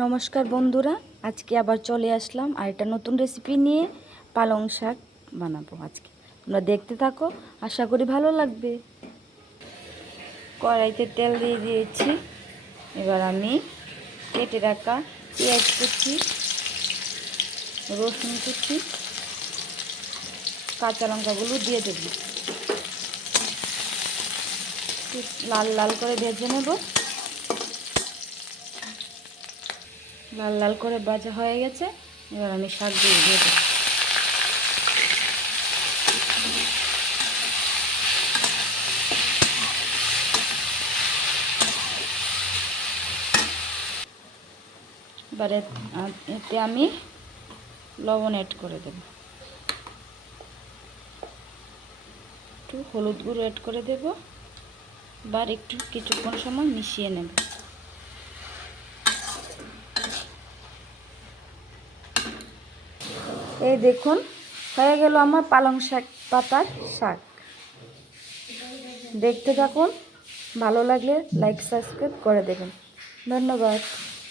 নমস্কার বন্ধুরা, আজকে আবার চলে আসলাম আর একটা নতুন রেসিপি নিয়ে পালং শাক বানাবো আজকে। তোমরা দেখতে থাকো, আশা করি ভালো লাগবে। কড়াইতে তেল দিয়ে দিয়েছি। এবার আমি কেটে রাখা পেঁয়াজ কুচি, রসুন কুচি, কাঁচা লঙ্কাগুলো দিয়ে দেবো। লাল লাল করে ভেজে নেব। লাল লাল করে ভাজা হয়ে গেছে। এবার আমি শাক দিয়ে দিয়ে দেবো। এবারে এতে আমি লবণ অ্যাড করে দেব। একটু হলুদ গুঁড়ো অ্যাড করে দেব। এবার একটু কিছুক্ষণ সময় মিশিয়ে নেব। এই দেখুন, হয়ে গেল আমার পালং শাক, পাতার শাক। দেখতে থাকুন, ভালো লাগলে লাইক সাবস্ক্রাইব করে দেবেন। ধন্যবাদ।